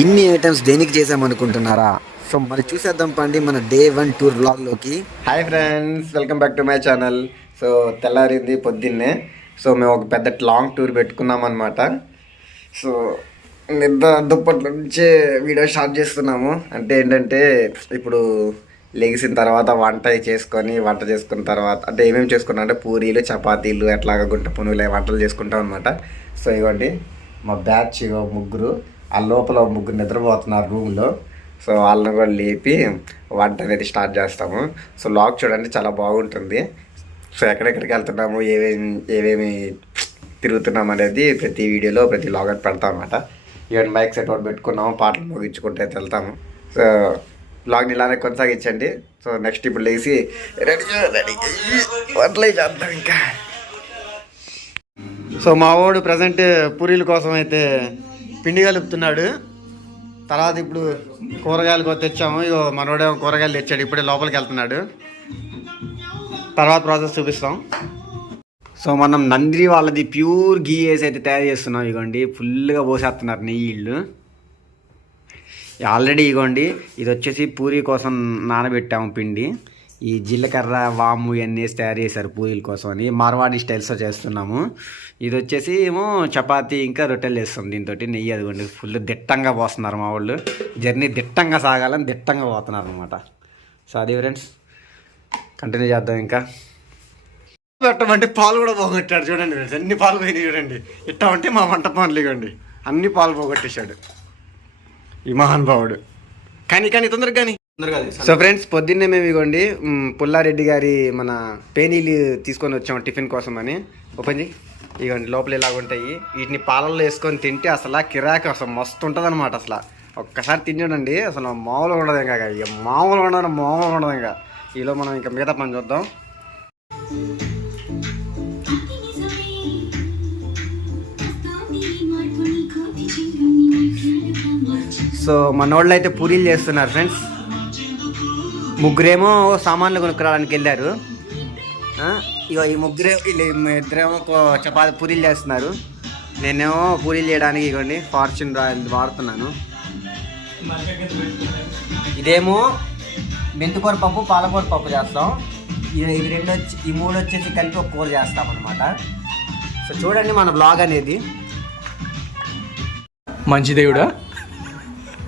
ఇన్ని ఐటమ్స్ దేనికి చేసామనుకుంటున్నారా? సో మరి చూసేద్దాం పండి మన డే 1 టూర్ వ్లాగ్లోకి. Hi friends, welcome back to my channel. So తెల్లారింది పొద్దున్నే. సో మేము ఒక పెద్ద లాంగ్ టూర్ పెట్టుకున్నాం అనమాట. సో నిద్ర దుప్పట్ల నుంచే వీడియో స్టార్ట్ చేస్తున్నాము. అంటే ఏంటంటే ఇప్పుడు లెగిసిన తర్వాత వంట చేసుకున్న తర్వాత అంటే ఏమేమి చేసుకున్నాం అంటే పూరీలు, చపాతీలు, ఎట్లాగా గుంట పునుగులు వంటలు చేసుకుంటాం అనమాట. సో ఇవ్వండి మా బ్యాచ్ ముగ్గురు, ఆ లోపల ముగ్గురు నిద్రపోతున్నారు రూమ్లో. సో వాళ్ళని కూడా లేపి వంట అనేది స్టార్ట్ చేస్తాము. సో లాగ్ చూడండి, చాలా బాగుంటుంది. సో ఎక్కడెక్కడికి వెళ్తున్నాము, ఏవేమి తిరుగుతున్నాం అనేది ప్రతి వీడియోలో ప్రతి లాగ్ పెడతాం అనమాట. ఈవెన్ మైక్ సెట్ అవుట్ పెట్టుకున్నాము, పాటలు ముగించుకుంటే వెళ్తాము. సో బ్లాగ్ని ఇలానే కొనసాగించండి. సో నెక్స్ట్ ఇప్పుడు లేచి రెడీ వంటలే చేద్దాం ఇంకా. సో మా వాడు ప్రజెంట్ పూరీల కోసం అయితే పిండి కలుపుతున్నాడు. తర్వాత ఇప్పుడు కూరగాయలు తెచ్చాము. ఇగో మనోడేమో కూరగాయలు తెచ్చాడు, ఇప్పుడే లోపలికి వెళ్తున్నాడు. తర్వాత ప్రాసెస్ చూపిస్తాం. సో మనం నంద్రి వాళ్ళది ప్యూర్ గీ వేసి అయితే తయారు చేస్తున్నాం. ఇగోండి ఫుల్గా పోసేస్తున్నారు నెయ్యిళ్ళు. ఆల్రెడీ ఇగోండి ఇది వచ్చేసి పూరీ కోసం నానబెట్టాము పిండి. ఈ జీలకర్ర, వాము ఇవన్నీ వేసి తయారు చేశారు పూరీల కోసం అని. మార్వాడి స్టైల్స్లో చేస్తున్నాము. ఇది వచ్చేసి ఏమో చపాతీ ఇంకా రొట్టెలు చేస్తాం దీంతో. నెయ్యి అదిగోండి ఫుల్ దిట్టంగా పోస్తున్నారు మా వాళ్ళు. జర్నీ దిట్టంగా సాగాలని దిట్టంగా పోతున్నారు అనమాట. సో అది ఫ్రెండ్స్, కంటిన్యూ చేద్దాం ఇంకా. పెట్టమంటే పాలు కూడా పోగొట్టాడు చూడండి ఫ్రెండ్స్, అన్ని పాలు పోయినాయి చూడండి. ఇట్టా ఉంటే మా వంట పనులు ఇవ్వండి, అన్ని పాలు పోగొట్టేశాడు ఈ మహానుభావుడు. కానీ తొందరగా కానీ. సో ఫ్రెండ్స్, పొద్దున్నే మేము ఇగోండి పుల్లారెడ్డి గారి మన పేనీలు తీసుకొని వచ్చాము టిఫిన్ కోసం అని. ఓపెన్ చేయి. ఇగోండి లోపల ఇలాగ ఉంటాయి. వీటిని పాలల్లో వేసుకొని తింటే అసలు కిరాక్ అసలు మస్తు ఉంటుంది అనమాట. అసలు ఒక్కసారి తినడండి, అసలు మామూలుగా ఉండదు ఇంకా. ఇక మామూలుగా ఉండదు ఇంకా. ఈలో మనం ఇంకా మిగతా పని చూద్దాం. సో మనోళ్ళు అయితే పూరీలు చేస్తున్నారు ఫ్రెండ్స్. ముగ్గురేమో సామాన్లు కొనుక్కురావడానికి వెళ్ళారు. ఇక ఈ ఇద్దరేమో చపాతి పూరీలు చేస్తున్నారు. నేనేమో పూరీలు చేయడానికి ఇవ్వండి ఫార్చ్యూన్ రాయల్ వాడుతున్నాను. ఇదేమో మెంతికూర పప్పు, పాలకూర పప్పు చేస్తాం. ఇవి రెండు ఈ మూడు వచ్చేసి కలిపి ఒక కూర చేస్తాం అనమాట. సో చూడండి మన బ్లాగ్ అనేది. మంచి దేవుడా,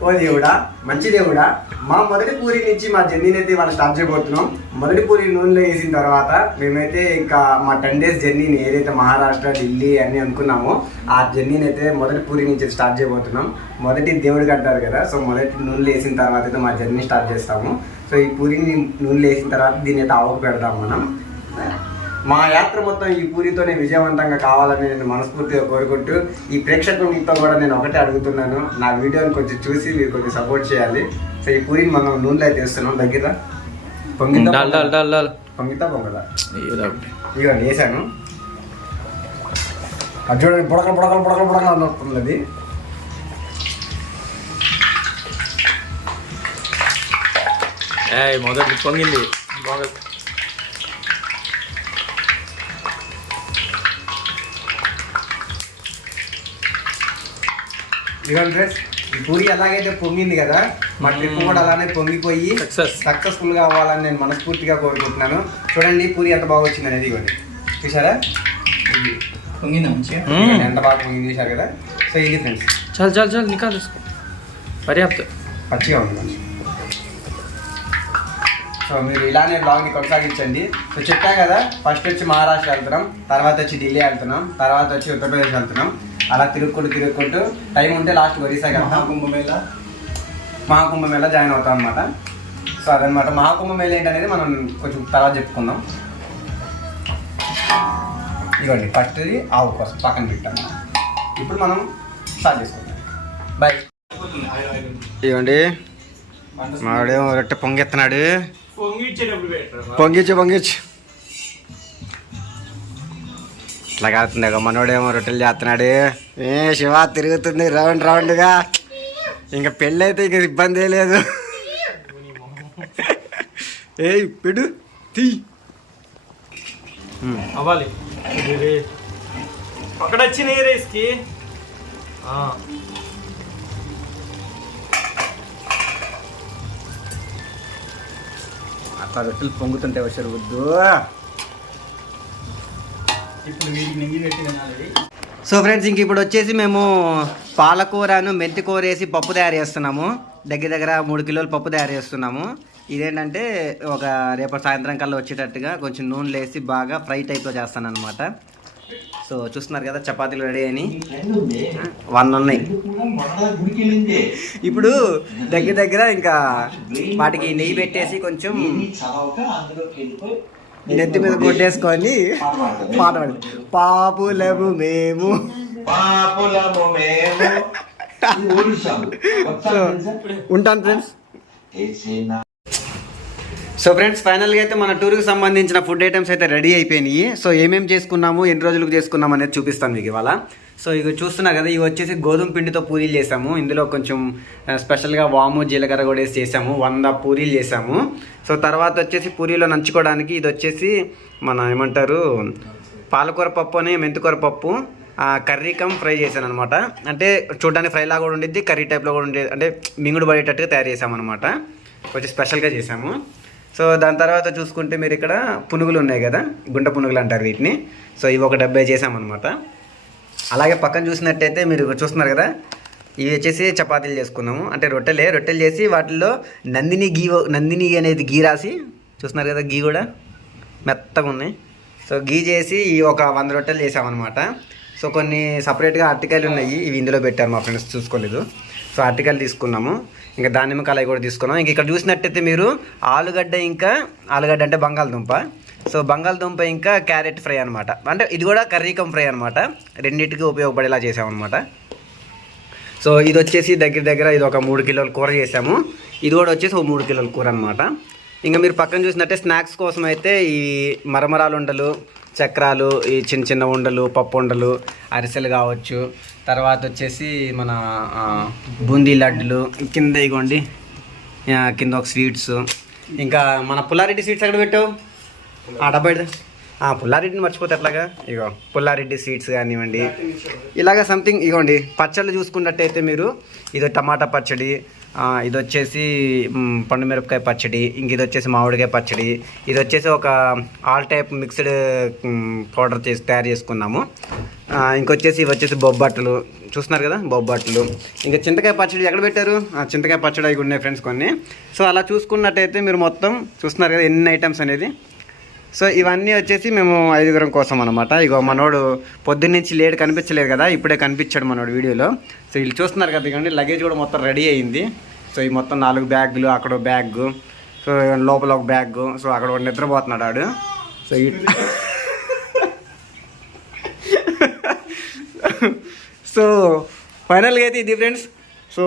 ఓ దేవుడా, మంచి దేవుడా. మా మొదటి పూరి నుంచి మా జర్నీని అయితే వాళ్ళు స్టార్ట్ చేయబోతున్నాం. మొదటి పూరి నూనెలో వేసిన తర్వాత మేమైతే ఇంకా మా 10 days జర్నీని ఏదైతే మహారాష్ట్ర, ఢిల్లీ అని అనుకున్నామో ఆ జర్నీని అయితే మొదటి పూరి నుంచి స్టార్ట్ చేయబోతున్నాం. మొదటి దేవుడు కట్టారు కదా, సో మొదటి నూనెలు వేసిన తర్వాత అయితే మా జర్నీ స్టార్ట్ చేస్తాము. సో ఈ పూరిని నూనెలు వేసిన తర్వాత దీన్ని అయితే ఆవుకు పెడతాము మనం. మా యాత్ర మొత్తం ఈ పూరితోనే విజయవంతంగా కావాలని నేను మనస్ఫూర్తిగా కోరుకుంటూ ఈ ప్రేక్షకులతో కూడా నేను ఒకటే అడుగుతున్నాను, నా వీడియోని కొంచెం చూసి మీరు కొంచెం సపోర్ట్ చేయాలి. సో ఈ పూరిని మనం నూనెలో అయితే వేస్తున్నాం. దగ్గర పొంగితా పొంగదా ఇవ్వండి వేసాను. అది చూడండి బుడకలు అన్నట్టుంది అది. మొదటి పొంగింది. ఇవ్వండి ఫ్రెండ్స్, ఈ పూరి ఎలాగైతే పొంగింది కదా, మా ట్రిప్ కూడా అలానే పొంగిపోయి సక్సెస్ఫుల్గా అవ్వాలని నేను మనస్ఫూర్తిగా కోరుకుంటున్నాను. చూడండి పూరి ఎంత బాగా వచ్చింది అనేది. ఇవ్వండి చూసారా, పొంగింది మంచిగా, ఎంత బాగా పొంగింది చూసారు కదా. సో ఇది ఫ్రెండ్స్, చాలు నికాల్ పర్యాప్త పచ్చిగా ఉంది మంచి. సో మీరు ఇలానే బ్లాగ్ని కొనసాగించండి. సో చెప్పాం కదా, ఫస్ట్ వచ్చి మహారాష్ట్ర వెళ్తున్నాం, తర్వాత వచ్చి ఢిల్లీ వెళ్తున్నాం, తర్వాత వచ్చి ఉత్తరప్రదేశ్ వెళ్తున్నాం. అలా తిరుగుకుంటూ టైం ఉంటే లాస్ట్ ఒరిస్సాకి వెళ్తాం. మహాకుంభమేళ జాయిన్ అవుతాం అనమాట. సో అదనమాట మహాకుంభమేళ ఏంటనేది మనం కొంచెం తర్వాత చెప్పుకుందాం. ఇవ్వండి ఫస్ట్ది ఆవు కోసం పక్కన పెట్టాం. ఇప్పుడు మనం స్టార్ట్ చేసుకుంటాం. బాయ్. ఇవ్వండి మాడేమో రొట్టె పొంగెత్తున్నాడు. పొంగిచ్చు ఇట్లా కాస్తుంది. మనోడేమో రొట్టెలు చేస్తున్నాడు. శివ తిరుగుతుంది రౌండ్గా. ఇంకా పెళ్ళి అయితే ఇంక ఇబ్బంది లేదు. పెడు తీ అవ్వాలి. అక్కడ వచ్చినాయి రేస్కి ఒక్క రొట్టెలు పొంగుతుంటే వచ్చారు వద్దు. ఇప్పుడు వీటికి నెయ్యి పెట్టి తినాలి. సో ఫ్రెండ్స్, ఇంక ఇప్పుడు వచ్చేసి మేము పాలకూరను మెంతికూర వేసి పప్పు తయారు చేస్తున్నాము. దగ్గర 3 కిలోలు పప్పు తయారు చేస్తున్నాము. ఇదేంటంటే ఒక రేపటి సాయంత్రం కల్లా వచ్చేటట్టుగా కొంచెం నూనెలు వేసి బాగా ఫ్రై టైప్లో చేస్తాను అనమాట. సో చూస్తున్నారు కదా, చపాతీలు రెడీ అని 1 ఉన్నాయి. ఇప్పుడు దగ్గర ఇంకా వాటికి నెయ్యి పెట్టేసి కొంచెం నెత్తి మీద కొట్టేసుకొని పాట పాడు. పాపులము మేము. ఉంటాను ఫ్రెండ్స్. సో ఫ్రెండ్స్, ఫైనల్గా అయితే మన టూర్కి సంబంధించిన ఫుడ్ ఐటమ్స్ అయితే రెడీ అయిపోయినాయి. సో ఏమేమి చేసుకున్నాము, ఎన్ని రోజులకు చేసుకున్నాము అనేది చూపిస్తాను మీకు ఇవాళ. సో ఇవి చూస్తున్నారు కదా, ఇవి వచ్చేసి గోధుమ పిండితో పూరీలు చేసాము. ఇందులో కొంచెం స్పెషల్గా వాము జీలకర్ర కూడా వేసి చేసాము. 100 పూరీలు చేసాము. సో తర్వాత వచ్చేసి పూరీలో నంచుకోవడానికి ఇది వచ్చేసి మన ఏమంటారు పాలకూర పప్పు అని మెంతికూర పప్పు కర్రీ కమ్ ఫ్రై చేశాను అనమాట. అంటే చూడడానికి ఫ్రైలా కూడా ఉండిద్ది, కర్రీ టైప్లో కూడా ఉండేది, అంటే మింగుడు పడేటట్టుగా తయారు చేసామన్నమాట. కొంచెం స్పెషల్గా చేసాము. సో దాని తర్వాత చూసుకుంటే మీరు ఇక్కడ పునుగులు ఉన్నాయి కదా, గుంట పునుగులు అంటారు వీటిని. సో ఇవి ఒక 70 చేసామన్నమాట. అలాగే పక్కన చూసినట్టయితే మీరు చూస్తున్నారు కదా, ఇవి వచ్చేసి చపాతీలు చేసుకున్నాము. అంటే రొట్టెలు చేసి వాటిల్లో నందిని అనేది గీ రాసి, చూస్తున్నారు కదా గీ కూడా మెత్తగా ఉన్నాయి. సో గీ చేసి ఒక 100 రొట్టెలు చేసామన్నమాట. సో కొన్ని సపరేట్గా అరటికాయలు ఉన్నాయి, ఇవి ఇందులో పెట్టారు, మా ఫ్రెండ్స్ చూసుకోలేదు. సో అరటికాయలు తీసుకున్నాము. ఇంకా దానిమ్మ కాయ కూడా తీసుకున్నాం. ఇంక ఇక్కడ చూసినట్టయితే మీరు ఆలుగడ్డ అంటే బంగాళదుంప. సో బంగాళదుంప ఇంకా క్యారెట్ ఫ్రై అనమాట. అంటే ఇది కూడా కర్రీ కమ్ ఫ్రై అనమాట. రెండింటికి ఉపయోగపడేలా చేసామన్నమాట. సో ఇది వచ్చేసి దగ్గర ఇది ఒక 3 కిలోల కూర చేసాము. ఇది కూడా వచ్చేసి ఒక 3 కిలోల కూర అనమాట. ఇంకా మీరు పక్కన చూసినట్టే స్నాక్స్ కోసం అయితే ఈ మరమరాలు ఉండలు, చక్రాలు, ఈ చిన్న ఉండలు, పప్పు ఉండలు, అరిసెలు కావచ్చు. తర్వాత వచ్చేసి మన బూందీ లడ్డులు, కింద ఇగోండి కింద ఒక స్వీట్స్. ఇంకా మన పుల్లారెడ్డి స్వీట్స్ ఎక్కడ పెట్టావు? డబ్బా పుల్లారెడ్డిని మర్చిపోతే ఎట్లాగా. ఇగో పుల్లారెడ్డి స్వీట్స్ కానివ్వండి, ఇలాగ సంథింగ్. ఇగోండి పచ్చళ్ళు చూసుకున్నట్టయితే మీరు ఇది టమాటా పచ్చడి, ఇది వచ్చేసి పండు మిరపకాయ పచ్చడి, ఇంక ఇది వచ్చేసి మామిడికాయ పచ్చడి, ఇది వచ్చేసి ఒక ఆల్ టైప్ మిక్స్డ్ పౌడర్ తయారు చేసుకున్నాము. ఇంకొచ్చేసి ఇవి వచ్చేసి బొబ్బట్లు, చూస్తున్నారు కదా బొబ్బట్లు. ఇంకా చింతకాయ పచ్చడి ఎక్కడ పెట్టారు? చింతకాయ పచ్చడి అవి ఉన్నాయి ఫ్రెండ్స్ కొన్ని. సో అలా చూసుకున్నట్టయితే మీరు మొత్తం చూస్తున్నారు కదా ఎన్ని ఐటమ్స్ అనేది. సో ఇవన్నీ వచ్చేసి మేము 5 కోసం అనమాట. ఇగో మనోడు పొద్దున్నుంచి లేట్ కనిపించలేదు కదా, ఇప్పుడే కనిపించాడు మనోడు వీడియోలో. సో వీళ్ళు చూస్తున్నారు కదా, ఇవ్వండి లగేజ్ కూడా మొత్తం రెడీ అయింది. సో ఈ మొత్తం 4 బ్యాగులు, అక్కడ బ్యాగ్, సో లోపల ఒక బ్యాగ్. సో అక్కడ ఒక నిద్రపోతున్నాడు ఆడు. సో సో ఫైనల్గా అయితే ఇది ఫ్రెండ్స్. సో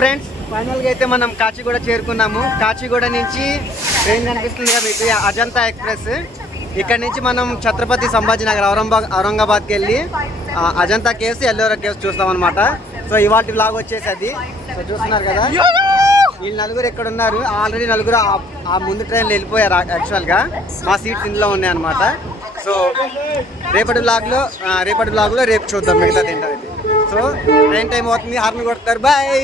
ఫ్రెండ్స్, ఫైనల్గా అయితే మనం కాచిగూడ చేరుకున్నాము. కాచిగూడ నుంచి ట్రైన్ కనిపిస్తుంది కదా మీకు, అజంతా ఎక్స్ప్రెస్. ఇక్కడ నుంచి మనం ఛత్రపతి సంభాజీ నగర్ ఔరంగాబాద్కి వెళ్ళి అజంతా కేవ్స్, ఎల్లోరా కేవ్స్ చూస్తామన్నమాట. సో ఇవాటి వ్లాగ్ వచ్చేసి అది. సో చూస్తున్నారు కదా, వీళ్ళు 4 ఎక్కడ ఉన్నారు. ఆల్రెడీ 4 ఆ ముందు ట్రైన్లో వెళ్ళిపోయారు. యాక్చువల్గా మా సీట్స్ ఇందులో ఉన్నాయన్నమాట. సో రేపటి బ్లాగ్లో రేపు చూద్దాం మిగతా తింటారు. సో ట్రైన్ టైం అవుతుంది, హార్న్ కొడతారు. బాయ్.